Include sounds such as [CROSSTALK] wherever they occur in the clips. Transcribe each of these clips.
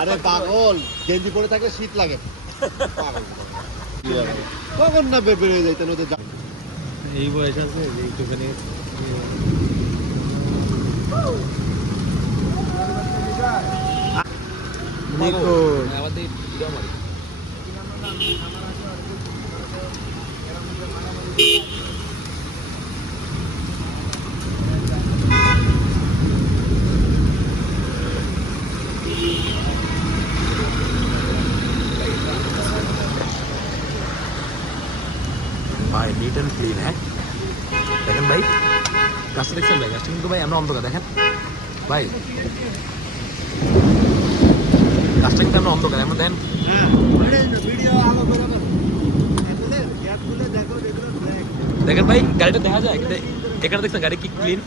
আরে পাগল গেঞ্জি পরে থাকলে শীত লাগে পাগল। কখন না বের বেরিয়ে যাইতেন ওদের এই বয়স আছে একটুখানি। আমাদের ভাই নিট অ্যান্ড ক্লিন হ্যাঁ? দেখেন ভাই গাছটা দেখছেন ভাই গাছটা কিন্তু ভাই আমরা অন্ধকার দেখেন? ভাই গাছটা কিন্তু আমরা অন্ধকার এমন দেখেন? দেখেন ভাই গাড়িটা দেখা যায়? এখানে দেখছেন গাড়ি কি ক্লিন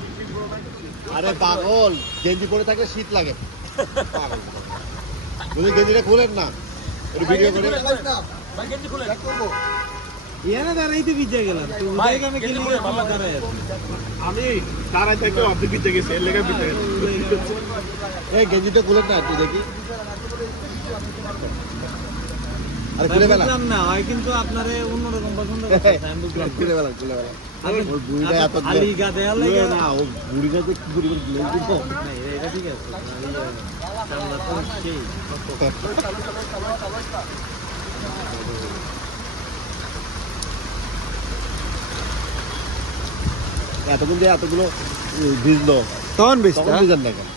আরে পাগল গেঞ্জি পরে থাকলে শীত লাগে। যদি গেঞ্জিটা খুলেন না ভিডিও করে। ইয়ানা দাঁড়াইতে ভিজে গেলাম। তো উদয় আমি গেঞ্জি কিনে ভালো দাঁড়াই আমি দাঁড়াই থেকে অর্ধেক দিতে গেছি এর লেগে দিতে এই গেঞ্জিটা খুলেন না একটু দেখি। আরে খুলে ফেলা। না হয় কিন্তু আপনারে অন্যরকম পছন্দ করছে আমি [LAUGHS] বুঝলাম খুলে ফেলা খুলে ফেলা। আপনি ওর বুড়িটা এত আলি গাদে আলে ইয়ে না। ও বুড়িটা যে কি পরিমাণ গ্লেজ দিত না এটা- ঠিক আছে আলি তো সেই [LAUGHS] এতক্ষণ যে এতগুলো ভিজলো। তখন তখন ভিজেন না কেন?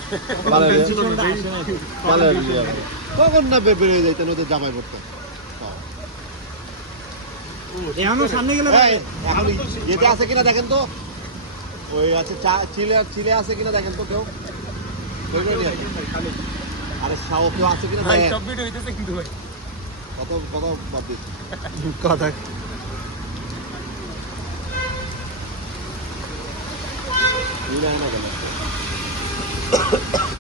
ভালো হয়েছে। ভালো হয়েছে। কখন না বেরিয়ে যাইতেন ওদের জামাই পড়তে? এখনও সামনে গেলে এখন ইয়েতে আছে কিনা দেখেন তো? ওই আছে চা- চিলে চিলে আছে কিনা দেখেন তো কেউ। আরে সাও কেউ আছে কিনা? ভাই সব ভিডিও হইতেছে কিন্তু ভাই। কত কত বাদ দিচ্ছি কথা এই রান্না গেল